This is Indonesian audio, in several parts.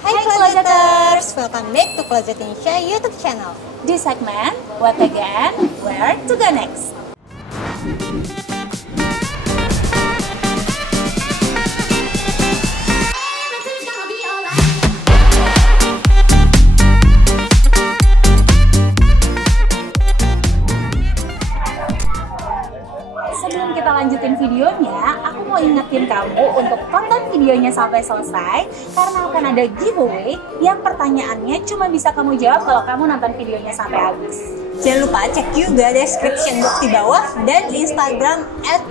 Hai Closeters, welcome back to Closet Indonesia YouTube channel. Di segmen What Again, Where to Go Next. Sebelum kita lanjutin videonya, aku mau ingetin kamu untuk tonton videonya sampai selesai karena akan ada giveaway yang pertanyaannya cuma bisa kamu jawab kalau kamu nonton videonya sampai habis. Jangan lupa cek juga description box di bawah dan Instagram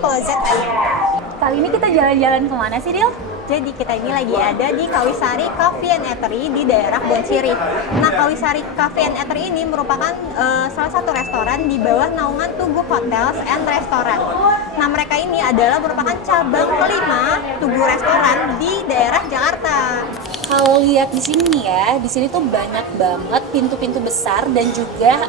@closet_id. Kali ini kita jalan-jalan kemana sih, Dil? Jadi kita ini lagi ada di Kawisari Cafe and Eatery di daerah Bonsiri. Nah, Kawisari Cafe and Eatery ini merupakan salah satu restoran di bawah naungan Tugu Hotels and Restaurant. Nah, mereka ini adalah merupakan cabang kelima Tugu Restoran di daerah Jakarta. Kalau lihat di sini ya, di sini tuh banyak banget pintu-pintu besar dan juga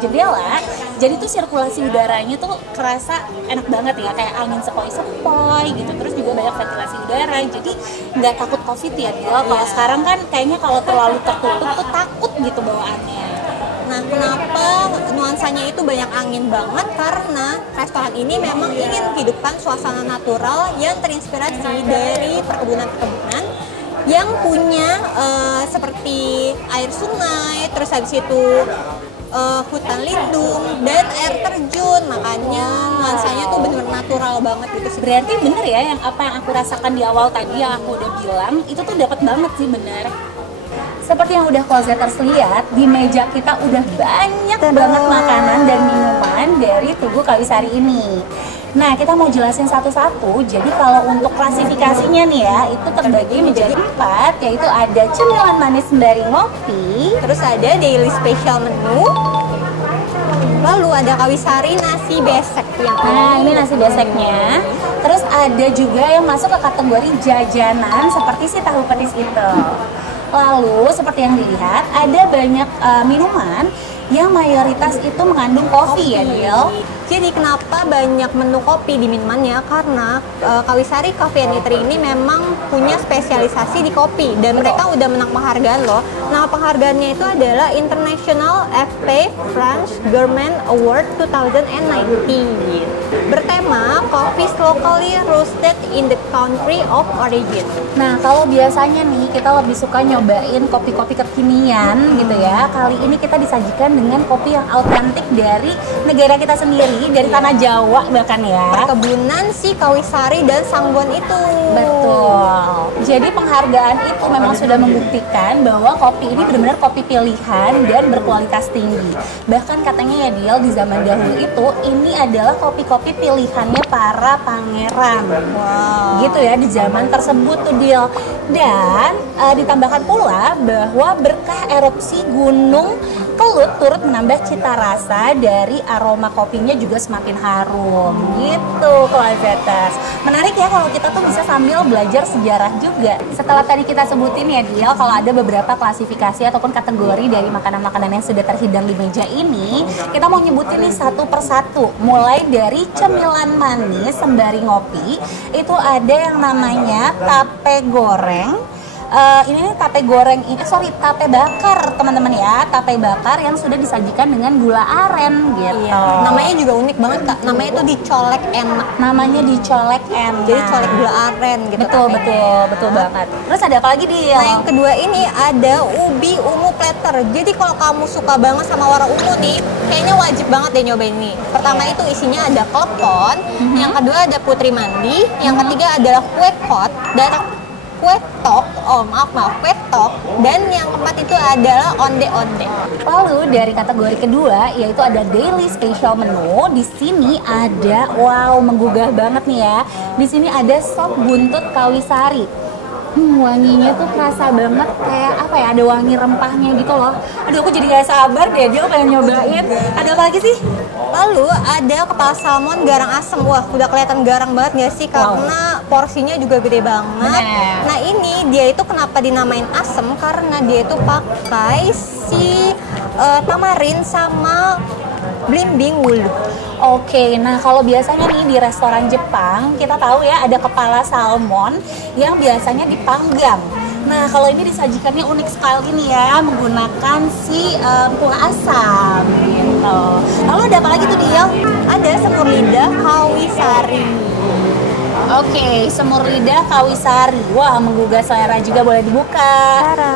jendela. Jadi tuh sirkulasi udaranya tuh kerasa enak banget ya, kayak angin sepoi-sepoi gitu. Terus juga banyak ventilasi udara, jadi nggak takut COVID ya dia. Kalau sekarang kan kayaknya kalau terlalu tertutup tuh takut gitu bawaannya. Nah, kenapa nuansanya itu banyak angin banget? Karena restoran ini memang ingin hidupkan suasana natural yang terinspirasi dari perkebunan-perkebunan yang punya seperti air sungai, terus habis itu hutan lindung dan air terjun. Makanya nuansanya tuh bener-bener natural banget gitu sih. Berarti bener ya yang apa yang aku rasakan di awal tadi yang aku udah bilang itu tuh dapat banget sih, bener. Seperti yang udah Closeters lihat, di meja kita udah banyak banget makanan dan minuman dari Tugu Kawisari ini. Nah, kita mau jelasin satu-satu. Jadi kalau untuk klasifikasinya nih ya, itu terbagi menjadi 4, yaitu ada cemilan manis sembari ngopi, Terus ada daily special menu. Lalu ada Kawisari nasi besek yang Nah, ini nasi beseknya. Terus ada juga yang masuk ke kategori jajanan seperti si tahu petis itu. Lalu seperti yang dilihat ada banyak minuman yang mayoritas itu mengandung kopi ya, Dil. Jadi kenapa banyak menu kopi di minumannya? Karena Kawisari Cafe and Eatery ini memang punya spesialisasi di kopi dan mereka udah menang penghargaan loh. Nama penghargaannya itu adalah International FP French Gourmet Award 2019. Bertema Coffees Locally Roasted in the Country of Origin. Nah, kalau biasanya nih kita lebih suka nyobain kopi-kopi kekinian gitu ya. Kali ini kita disajikan dengan kopi yang autentik dari negara kita sendiri, dari tanah Jawa bahkan ya. Perkebunan si Kawisari dan Sangbuan itu. Betul. Jadi penghargaan itu memang sudah membuktikan bahwa kopi ini benar-benar kopi pilihan dan berkualitas tinggi. Bahkan katanya ya Dil, di zaman dahulu itu ini adalah kopi-kopi pilihannya para pangeran. Wow. Gitu ya di zaman tersebut tuh Dil. Dan ditambahkan pula bahwa berkah erupsi Gunung Kelut turut menambah cita rasa dari aroma kopinya juga semakin harum gitu, Closeters. Menarik ya kalau kita tuh bisa sambil belajar sejarah juga. Setelah tadi kita sebutin ya Dil, kalau ada beberapa klasifikasi ataupun kategori dari makanan-makanan yang sudah terhidang di meja ini, kita mau nyebutin nih satu persatu. Mulai dari cemilan manis sembari ngopi, itu ada yang namanya tape goreng. Ini nih tape goreng, tape bakar teman-teman ya, tape bakar yang sudah disajikan dengan gula aren gitu. Iya. Namanya juga unik banget Kak. Namanya itu dicolek enak. Namanya dicolek enak. Jadi colek gula aren gitu. Betul banget. Terus ada apa lagi Dil? Nah, yang kedua ini ada ubi ungu platter. Jadi kalau kamu suka banget sama warna ungu nih, kayaknya wajib banget deh nyobain ini. Pertama itu isinya ada klepon, yang kedua ada putri mandi, yang ketiga adalah kue kot dan kue tok, kue tok, dan yang keempat itu adalah onde-onde. Lalu dari kategori kedua yaitu ada daily special menu. Di sini ada menggugah banget nih ya. Di sini ada sop buntut Kawisari. Wanginya tuh kerasa banget kayak apa ya, ada wangi rempahnya gitu loh. Aduh, aku jadi gak sabar deh, dia pengen nyobain. Ada apa lagi sih? Lalu ada kepala salmon garang asem. Wah, udah kelihatan garang banget gak sih? Karena porsinya juga gede banget. Nah, ini dia itu kenapa dinamain asem? Karena dia itu pakai si tamarin sama blimbing wulu. Oke, nah kalau biasanya nih di restoran Jepang kita tahu ya ada kepala salmon yang biasanya dipanggang. Nah, kalau ini disajikannya unik sekali nih ya, menggunakan si kuah asam gitu. Lalu ada apa lagi tuh dia? Ada semur lidah kawisari. Oke, semur lidah kawisari. Wah, menggugah selera juga, boleh dibuka. Tara.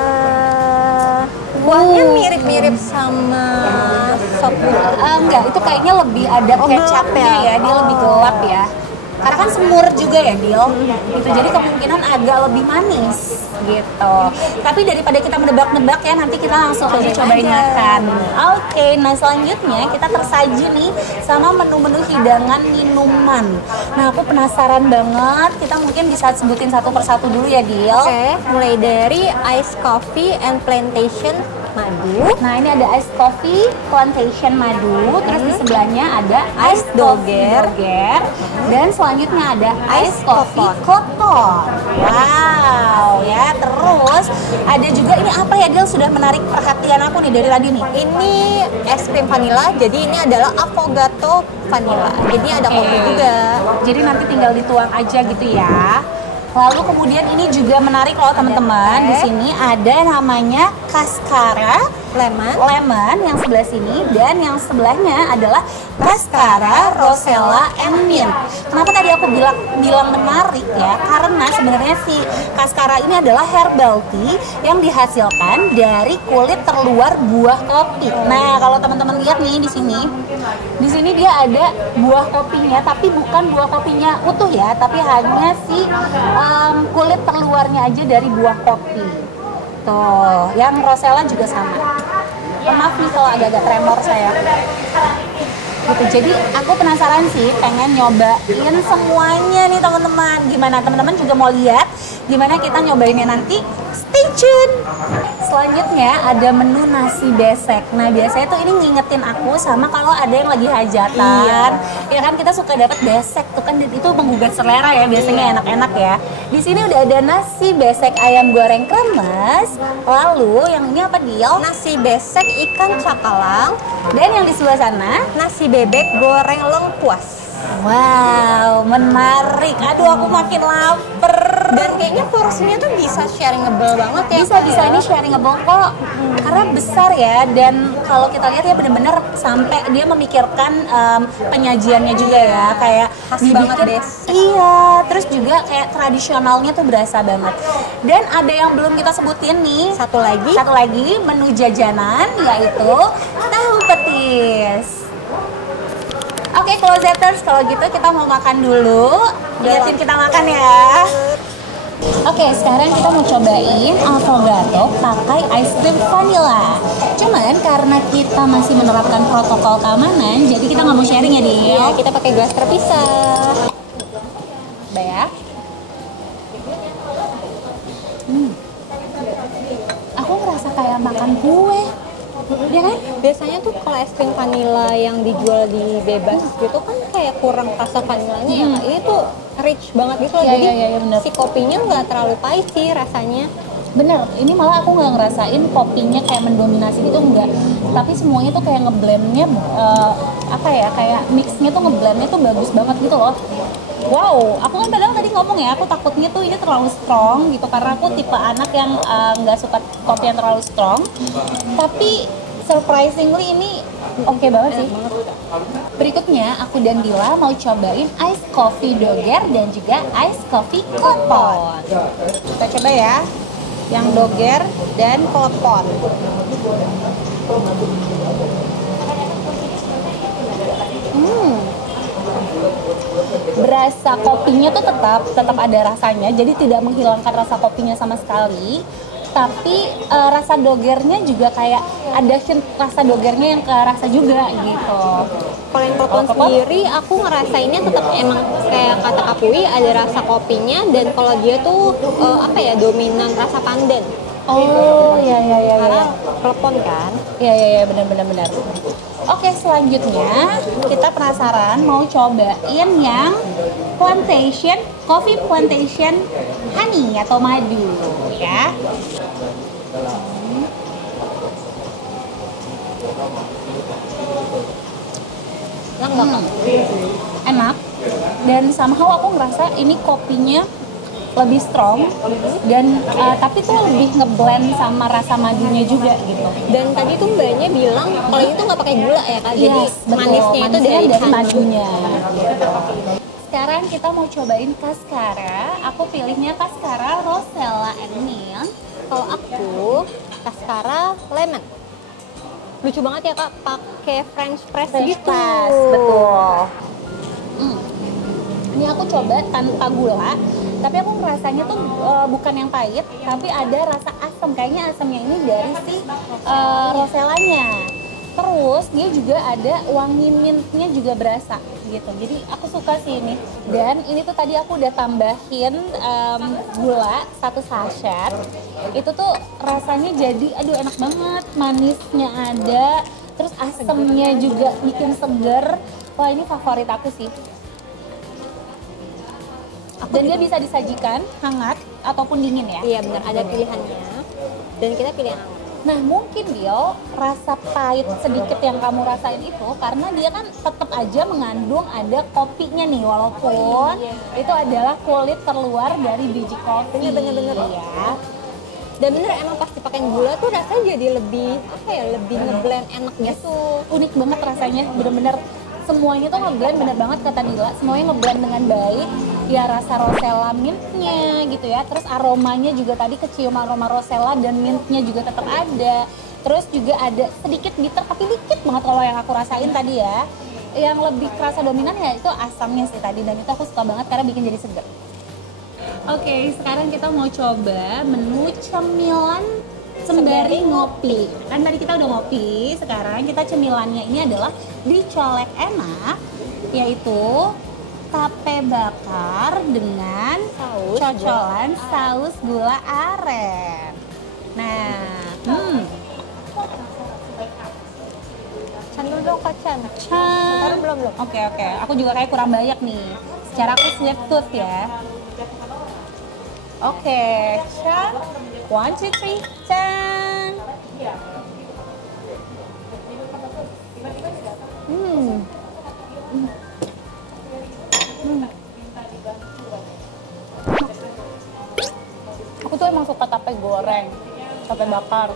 Kuahnya mirip-mirip sama sop udang. Enggak, itu kayaknya lebih ada kecapnya gelap ya? ya, dia lebih gelap ya. Karena kan semur juga ya, Dil. Gitu. Jadi kemungkinan agak lebih manis gitu. Tapi daripada kita menebak-nebak ya, nanti kita langsung aja cobain makan. Oke, nah selanjutnya kita tersaji nih sama menu-menu hidangan minuman. Nah, aku penasaran banget. Kita mungkin bisa sebutin satu persatu dulu ya, Dil. Oke, mulai dari ice coffee and plantation madu. Nah, ini ada ice coffee plantation madu, terus di sebelahnya ada ice Ice doger. doger, dan selanjutnya ada ice coffee kotor. Wow, ya. Terus ada juga ini apa ya, Del, sudah menarik perhatian aku nih dari tadi nih. Ini es krim vanilla, jadi ini adalah affogato vanilla. Jadi ada kopi juga. Jadi nanti tinggal dituang aja gitu ya. Lalu kemudian ini juga menarik loh teman-teman. Di sini ada namanya Cascara lemon yang sebelah sini, dan yang sebelahnya adalah Cascara Rosella and Mint. Kenapa tadi aku bilang menarik ya? Karena sebenarnya si Cascara ini adalah herbal tea yang dihasilkan dari kulit terluar buah kopi. Nah, kalau teman-teman lihat nih di sini dia ada buah kopinya, tapi bukan buah kopinya utuh ya, tapi hanya si kulit terluarnya aja dari buah kopi. Tuh, yang Rosella juga sama. Maaf nih kalau agak-agak tremor saya. Gitu. Jadi aku penasaran sih, pengen nyobain semuanya nih teman-teman. Gimana teman-teman juga mau lihat gimana kita nyobainnya nanti? Stay tune. Selanjutnya ada menu nasi besek. Nah, biasanya tuh ini ngingetin aku sama kalau ada yang lagi hajatan. Ya kan kita suka dapat besek tuh kan, itu menggugah selera ya, biasanya enak-enak ya. Di sini udah ada nasi besek ayam goreng kremes. Lalu yang ini apa, Dil? Nasi besek ikan cakalang. Dan yang di sebelah sana Nasi bebek goreng lengkuas. wow, menarik. Aduh, aku makin lapar. Dan kayaknya porsinya tuh bisa sharingable banget ya. Bisa ini sharingable kok. Karena besar ya, dan kalau kita lihat ya bener-bener sampai dia memikirkan penyajiannya juga ya, kayak Khas dibikin, banget, Des. iya, terus juga kayak tradisionalnya tuh berasa banget. Dan ada yang belum kita sebutin nih, Satu lagi menu jajanan, yaitu tahu petis. Oke, closeters, kalau gitu kita mau makan dulu. Liatin kita makan ya. Oke, sekarang kita mau cobain avocado pakai ice cream vanilla. Cuman karena kita masih menerapkan protokol keamanan, jadi kita nggak mau sharing ya, Dil. ya, kita pakai gelas terpisah. Coba ya. Aku ngerasa kayak makan kue. Ya kan? Biasanya tuh kalau es krim vanilla yang dijual di bebas gitu kan kayak kurang rasa vanillanya ya. Ini tuh rich banget gitu loh. Iya, Jadi iya, bener. si kopinya nggak terlalu pahit sih rasanya. Bener, ini malah aku nggak ngerasain kopinya kayak mendominasi gitu, enggak. Tapi semuanya tuh kayak ngeblendnya apa ya, kayak mixnya tuh ngeblendnya tuh bagus banget gitu loh. Wow, aku kan padahal tadi ngomong ya, aku takutnya tuh ini terlalu strong gitu, karena aku tipe anak yang nggak suka kopi yang terlalu strong. Tapi surprisingly ini oke banget sih. Berikutnya aku dan Dila mau cobain ice coffee doger dan juga ice coffee klepon. Kita coba ya, yang doger dan klepon. Berasa kopinya tuh tetap ada rasanya, jadi tidak menghilangkan rasa kopinya sama sekali. Tapi rasa dogernya juga kayak ada hint rasa dogernya yang kerasa juga gitu. Kalau yang klepon sendiri aku ngerasainnya tetap emang kayak kata Kapui ada rasa kopinya, dan kalau dia tuh apa ya, dominan rasa pandan. Oh, iya. Karena klepon kan. Iya, benar. Oke, selanjutnya kita penasaran mau cobain yang plantation, coffee plantation honey atau madu ya. Enak. Enak. Dan somehow aku ngerasa ini kopinya lebih strong dan tapi tuh lebih ngeblend sama rasa madunya juga gitu. Dan tadi tuh mbaknya bilang kalau itu nggak pakai gula ya kak, jadi Yes, betul. manisnya itu dari madunya. Sekarang kita mau cobain Cascara. Aku pilihnya Cascara Rosella and Mint. Kalau aku Cascara lemon. Lucu banget ya kak, pakai French press gitu. Betul. Ini aku coba tanpa gula, tapi aku rasanya tuh bukan yang pahit, tapi ada rasa asam. Kayaknya asamnya ini dari si Rosellanya. Terus dia juga ada wangi mintnya juga berasa gitu. Jadi aku suka sih ini. Dan ini tuh tadi aku udah tambahin gula 1 sachet. Itu tuh rasanya jadi aduh enak banget. Manisnya ada, terus asamnya juga bikin seger. Wah, ini favorit aku sih. Dan dia bisa disajikan hangat ataupun dingin ya. Iya benar, ada pilihannya. Dan kita pilih yang hangat. Nah mungkin dia rasa pahit sedikit yang kamu rasain itu karena dia kan tetap aja mengandung ada kopinya nih, walaupun itu adalah kulit terluar dari biji kopi. Bener-bener ya. Dan bener emang pas dipakai gula tuh rasanya jadi lebih apa ya, lebih ngeblend enak gitu. Unik banget rasanya, bener-bener semuanya tuh ngeblend bener banget kata Dila, semuanya ngeblend dengan baik. Ya rasa rosella mintnya gitu ya, terus aromanya juga tadi kecium aroma rosella dan mintnya juga tetap ada. Terus juga ada sedikit bitter tapi dikit banget kalau yang aku rasain tadi ya. Yang lebih kerasa dominan ya itu asamnya sih tadi, dan itu aku suka banget karena bikin jadi seger. Oke, sekarang kita mau coba menu cemilan sembari ngopi. Kan tadi kita udah ngopi, sekarang kita cemilannya ini adalah dicolek enak, yaitu tape bakar dengan cocolan saus gula aren. Nah, Can dulu dong kak Can. Belum. Oke. Aku juga kayak kurang banyak nih. Secara aku sweet tooth ya. Oke, Can. 1, 2, 3, Can. Aku tuh emang suka tape goreng, tape bakar.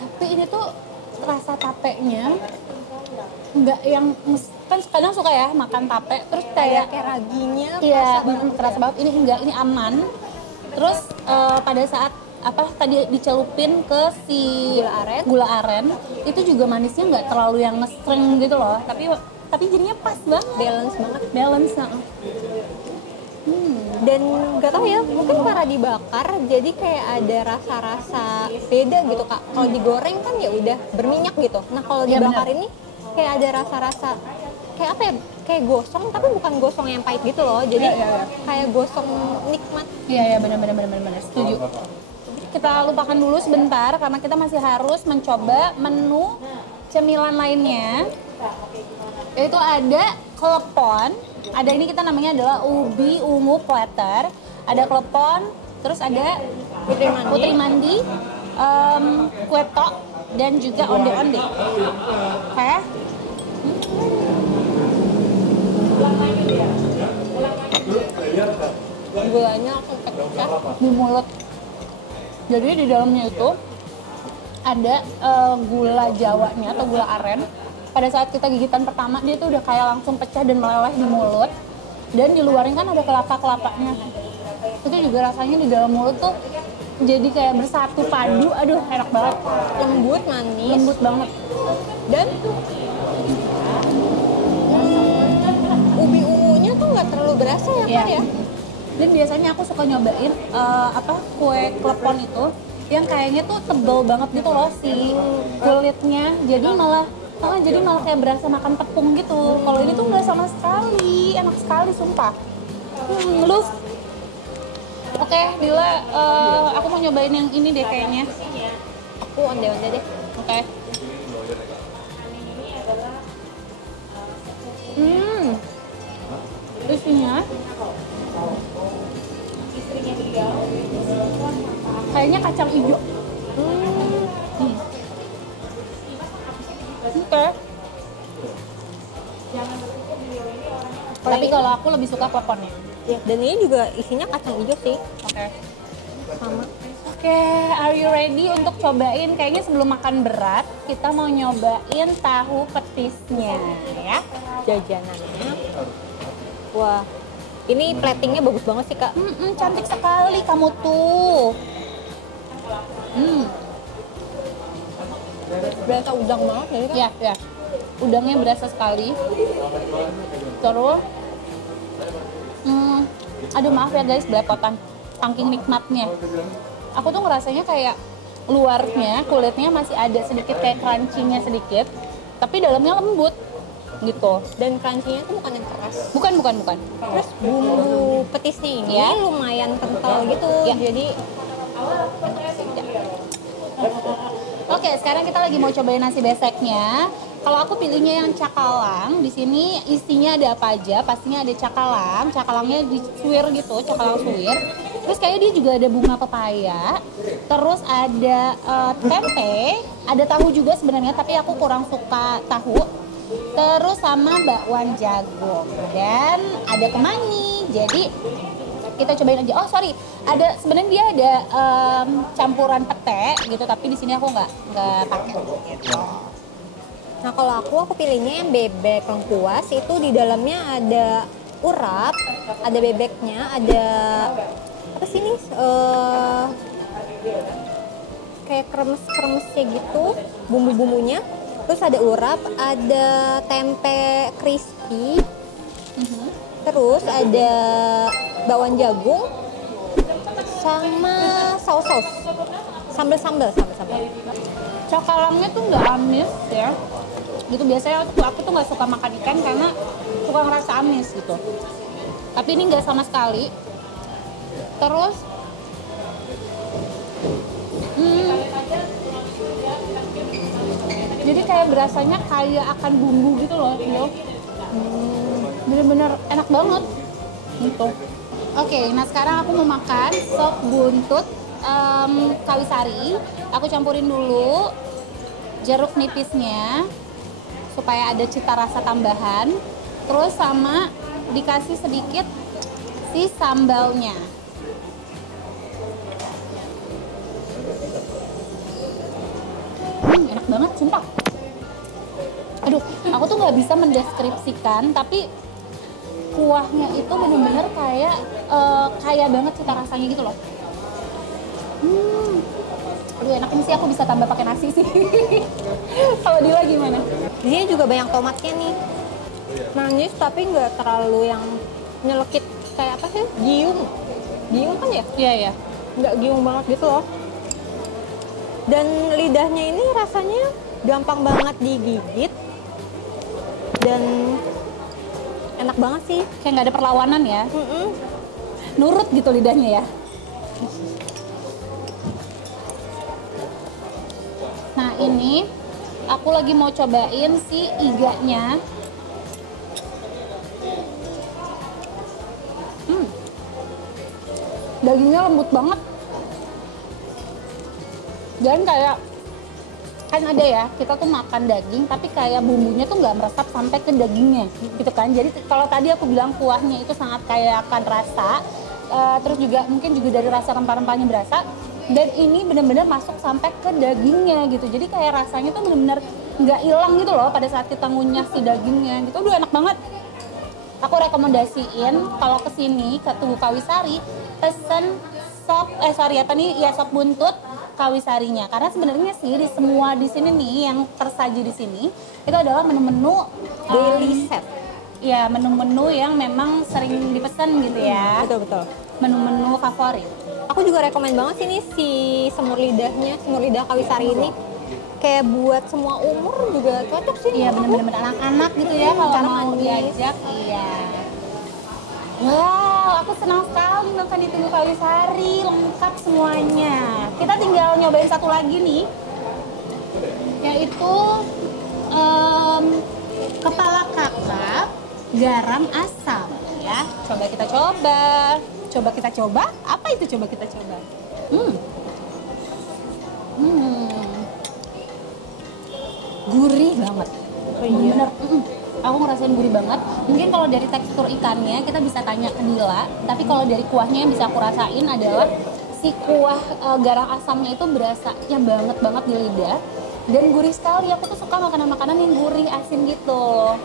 Tapi ini tuh rasa tapenya nggak yang kan kadang suka ya makan tape terus kayak raginya iya kerasa banget. Ini enggak, ini aman. Terus pada saat tadi dicelupin ke si gula aren itu juga manisnya nggak terlalu yang ngestreng gitu loh, tapi jadinya pas banget, balance. Dan nggak tahu ya, mungkin karena dibakar jadi kayak ada rasa-rasa beda gitu kak. Kalau digoreng kan ya udah berminyak gitu. Nah kalau dibakar ini kayak ada rasa-rasa kayak apa ya, kayak gosong tapi bukan gosong yang pahit gitu loh. Jadi kayak gosong nikmat. Iya benar setuju. Kita lupakan dulu sebentar karena kita masih harus mencoba menu cemilan lainnya. Yaitu ada klepon, ada ini kita namanya adalah ubi ungu platter, ada klepon, terus ada putri mandi, kue tok, dan juga onde-onde. Oke. Gulanya langsung pecah di mulut. Jadi di dalamnya itu ada gula jawanya atau gula aren. Pada saat kita gigitan pertama dia tuh udah kayak langsung pecah dan meleleh di mulut. Dan di luarnya kan ada kelapa-kelapanya. Itu juga rasanya di dalam mulut tuh jadi kayak bersatu padu. Aduh enak banget. Lembut, manis. Lembut banget. Dan ubi ungunya tuh nggak terlalu berasa ya kan ya? Dan biasanya aku suka nyobain kue klepon itu yang kayaknya tuh tebel banget gitu loh si kulitnya. Jadi malah kayak berasa makan tepung gitu. Kalau ini tuh nggak sama sekali, enak sekali sumpah. Oke, Dila, aku mau nyobain yang ini deh kayaknya. Aku onde-onde deh. Oke. Isinya kayaknya kacang hijau. Oke. Tapi kalau aku lebih suka poponnya. Ya, dan ini juga isinya kacang hijau sih. Oke. Sama. Oke, are you ready untuk cobain? Kayaknya sebelum makan berat, kita mau nyobain tahu petisnya ya. Jajanannya. Wah, ini platingnya bagus banget sih Kak. Cantik sekali kamu tuh. Berasa udang banget ya Kak? Ya. Udangnya berasa sekali. Terus, aduh maaf ya guys, belepotan. Saking nikmatnya. Aku tuh ngerasanya kayak luarnya, kulitnya masih ada sedikit kayak crunchy-nya sedikit, tapi dalamnya lembut gitu. Dan crunchy-nya tuh bukan yang keras. Bukan. Terus bumbu petisnya ini Ya. lumayan kental gitu. Ya. Jadi Oke, sekarang kita lagi mau cobain nasi beseknya. Kalau aku pilihnya yang cakalang. Di sini isinya ada apa aja? Pastinya ada cakalang. Cakalangnya disuir gitu, cakalang suwir. Terus kayaknya dia juga ada bunga pepaya. Terus ada tempe, ada tahu juga sebenarnya, tapi aku kurang suka tahu. Terus sama bakwan jagung dan ada kemangi. Jadi kita cobain aja. Oh sorry, ada sebenarnya dia ada campuran pete gitu, tapi di sini aku nggak pakai. Gitu. nah kalau aku pilihnya yang bebek lengkuas, itu di dalamnya ada urap, ada bebeknya, ada apa sih ini? Kayak kremes-kremesnya gitu, bumbu-bumbunya. Terus ada urap, ada tempe crispy, terus ada bakwan jagung, sama saus-saus, sambal-sambal. Cakalangnya tuh nggak amis ya. Gitu biasanya aku tuh nggak suka makan ikan karena suka ngerasa amis gitu. Tapi ini nggak sama sekali. Terus jadi kayak berasanya kayak akan bumbu gitu loh, bener-bener enak banget gitu. Oke, nah sekarang aku mau makan sop buntut kawisari. Aku campurin dulu jeruk nipisnya supaya ada cita rasa tambahan. Terus sama dikasih sedikit si sambalnya. Enak banget, sumpah. Aduh, aku tuh nggak bisa mendeskripsikan, tapi kuahnya itu bener-bener kayak kaya banget cita rasanya gitu loh. Aduh enak, ini sih aku bisa tambah pakai nasi sih. Kalau Dila gimana? Dia juga banyak tomatnya nih, manis tapi nggak terlalu yang nyelekit kayak apa sih? Giung kan ya? Iya. Nggak giung banget gitu loh. Dan lidahnya ini rasanya gampang banget digigit dan enak banget sih. Kayak nggak ada perlawanan ya. Nurut gitu lidahnya ya. Nah ini aku lagi mau cobain si iganya. Dagingnya lembut banget. Dan kayak kan ada ya, kita tuh makan daging tapi kayak bumbunya tuh nggak meresap sampai ke dagingnya gitu kan. Jadi kalau tadi aku bilang kuahnya itu sangat kaya akan rasa, terus juga mungkin juga dari rasa rempah-rempahnya berasa, dan ini benar-benar masuk sampai ke dagingnya gitu. Jadi kayak rasanya tuh benar-benar nggak hilang gitu loh pada saat kita ngunyah si dagingnya gitu. Udah enak banget. Aku rekomendasiin kalau kesini ke Tugu Kawisari pesen sop sop buntut kawisarinya, karena sebenarnya sih di semua di sini nih yang tersaji di sini itu adalah menu-menu Daily set. Ya, menu-menu yang memang sering dipesan gitu ya. Betul. Menu-menu favorit. Aku juga rekomen banget sih nih si semur lidah kawisari ini. Kayak buat semua umur juga cocok sih. Iya, bener-bener anak-anak gitu ya kalau Karena mau manis. diajak. Iya. Wow, aku senang sekali makan di Tugu Kawisari, lengkap semuanya. Kita tinggal nyobain satu lagi nih, yaitu kepala kakap garam asam ya. Coba kita coba. Apa itu coba kita coba? Gurih banget. Oh, iya. Bener. Aku ngerasain gurih banget. Mungkin kalau dari tekstur ikannya kita bisa tanya ke Dila, tapi kalau dari kuahnya yang bisa aku rasain adalah si kuah garang asamnya itu berasanya banget di lidah dan gurih sekali. Aku tuh suka makanan-makanan yang gurih asin gitu.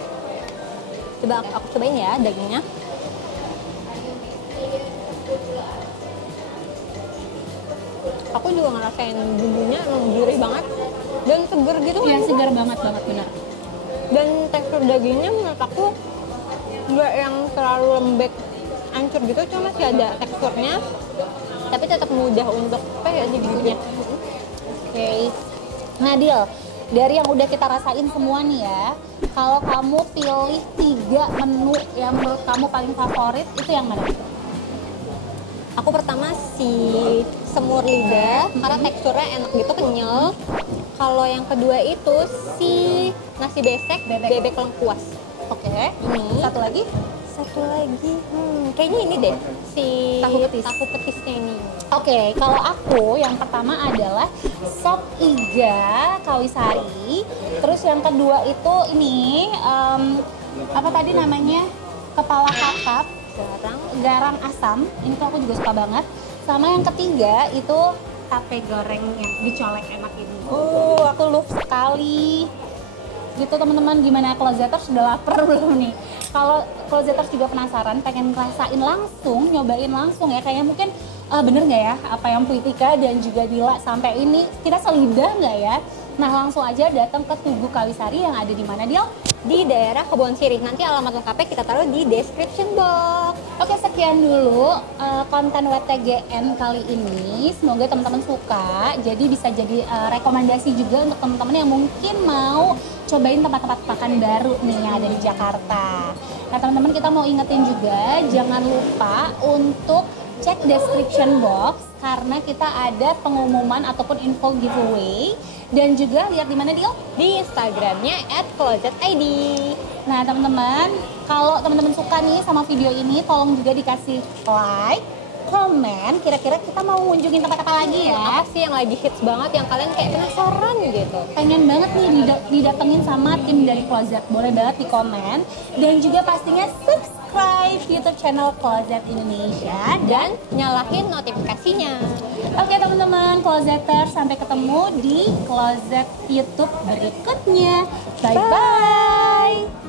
Coba aku cobain ya dagingnya. Aku juga ngerasain bumbunya emang gurih banget dan seger gitu. Iya, segar banget benar. Dan tekstur dagingnya menurut aku nggak yang terlalu lembek hancur gitu, cuma masih ada teksturnya tapi tetap mudah untuk apa ya digigitnya. Oke. Nah Dil, dari yang udah kita rasain semua nih ya, kalau kamu pilih 3 menu yang menurut kamu paling favorit, itu yang mana? Aku pertama si semur lidah karena teksturnya enak gitu, kenyal. Kalau yang kedua itu si nasi besek bebek lengkuas. Oke. Ini Satu lagi? Kayaknya ini deh si Tahu petisnya ini. Oke, kalau aku yang pertama adalah sop iga kawisari. Terus yang kedua itu ini apa tadi namanya, kepala kakap garang asam. Ini tuh aku juga suka banget. Sama yang ketiga itu tape goreng yang dicolek enak ini. Aku love sekali. Gitu teman-teman, gimana closeters, sudah lapar belum nih? Kalau closeters juga penasaran, pengen ngerasain langsung, nyobain langsung ya, kayaknya mungkin bener nggak ya apa yang Puitika dan juga Dila sampai ini kita selidah nggak ya? Nah langsung aja datang ke Tugu Kawisari yang ada di mana, Dil? Di daerah Kebon Sirih. Nanti alamat lengkapnya kita taruh di description box. Oke, sekian dulu konten WTGN kali ini. Semoga teman-teman suka. Jadi bisa jadi rekomendasi juga untuk teman-teman yang mungkin mau cobain tempat-tempat makan baru nih yang ada di Jakarta. Nah teman-teman, kita mau ingetin juga jangan lupa untuk cek description box karena kita ada pengumuman ataupun info giveaway. Dan juga lihat di mana, Dil? Di Instagramnya @closetid. Nah teman-teman, kalau teman-teman suka nih sama video ini, tolong juga dikasih like, komen, kira-kira kita mau ngunjungin tempat apa lagi ya? Apa sih yang lagi hits banget yang kalian kayak penasaran gitu? Pengen banget nih didatengin sama tim dari Closet. Boleh banget di komen. Dan juga pastinya subscribe YouTube channel Closet Indonesia Dan nyalahin notifikasinya. Oke teman-teman, Closeters, sampai ketemu di Closet YouTube berikutnya. Bye-bye!